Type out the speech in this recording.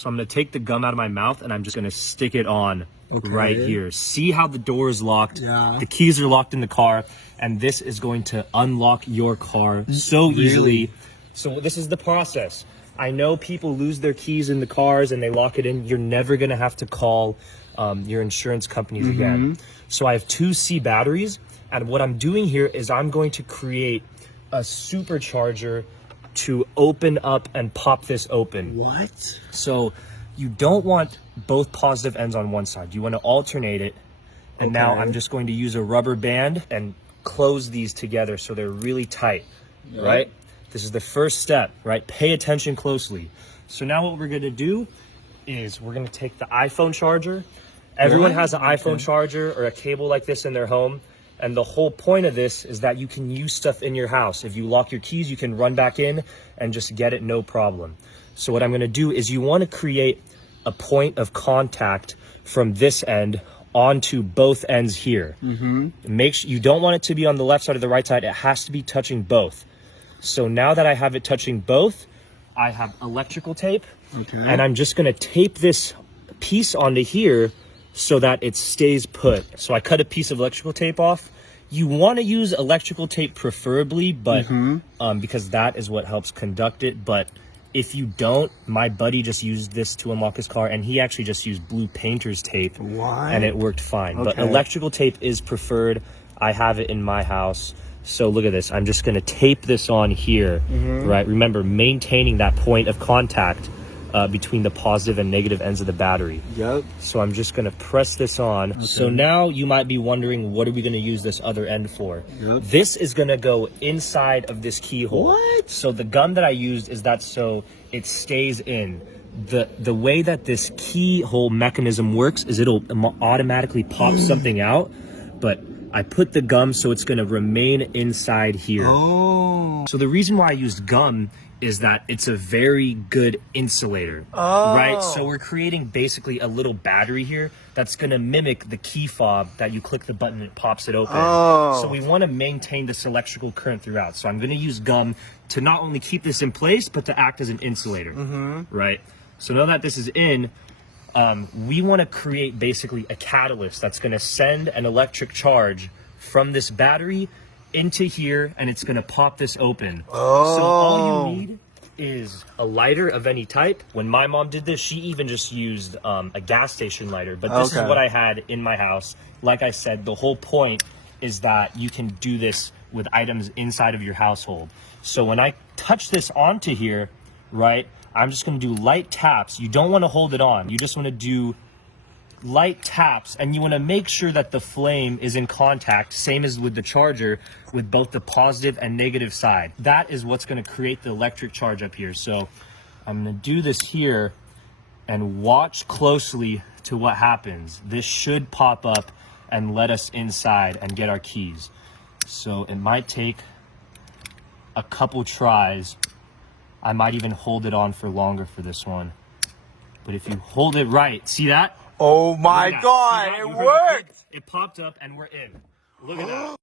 So I'm gonna take the gum out of my mouth and I'm just gonna stick it on right here. See how the door is locked? Yeah. The keys are locked in the car, and this is going to unlock your car so easily. So this is the process. I know people lose their keys in the cars and they lock it in. You're never gonna have to call your insurance companies again. So I have 2 C batteries, and what I'm doing here is I'm going to create a supercharger to open up and pop this open. What? So you don't want both positive ends on one side. You want to alternate it. And now I'm just going to use a rubber band and close these together so they're really tight, right? This is the first step, right? Pay attention closely. So now what we're going to do is we're going to take the iPhone charger. Everyone has an iPhone charger or a cable like this in their home. And the whole point of this is that you can use stuff in your house. If you lock your keys, you can run back in and just get it, no problem. So what I'm gonna do is you wanna create a point of contact from this end onto both ends here. Make sure you don't want it to be on the left side or the right side. It has to be touching both. So now that I have it touching both, I have electrical tape, and I'm just gonna tape this piece onto here so that it stays put. So I cut a piece of electrical tape off. You want to use electrical tape preferably, but because that is what helps conduct it. But if you don't, my buddy just used this to unlock his car, and he actually just used blue painter's tape, and it worked fine. But electrical tape is preferred. I have it in my house. So look at this. I'm just going to tape this on here, right? Remember, maintaining that point of contact between the positive and negative ends of the battery. So I'm just gonna press this on. So now you might be wondering, what are we gonna use this other end for? This is gonna go inside of this keyhole. So the gum that I used is that so it stays in. The way that this keyhole mechanism works is it'll automatically pop something out, but I put the gum so it's gonna remain inside here. So the reason why I used gum is that it's a very good insulator, right? So we're creating basically a little battery here that's gonna mimic the key fob that you click the button and it pops it open. So we wanna maintain this electrical current throughout. So I'm gonna use gum to not only keep this in place, but to act as an insulator, right? So now that this is in, we wanna create basically a catalyst that's gonna send an electric charge from this battery into here, and it's gonna pop this open. So all you need is a lighter of any type. When my mom did this, she even just used a gas station lighter, but this is what I had in my house. Like I said, the whole point is that you can do this with items inside of your household. So when I touch this onto here, right, I'm just gonna do light taps. You don't wanna hold it on. You just wanna do light taps, and you want to make sure that the flame is in contact, same as with the charger, with both the positive and negative side. That is what's going to create the electric charge up here. So I'm going to do this here and watch closely to what happens. This should pop up and let us inside and get our keys. So it might take a couple tries. I might even hold it on for longer for this one. But if you hold it right, see that? Oh my God, it worked! It popped up and we're in. Look at that.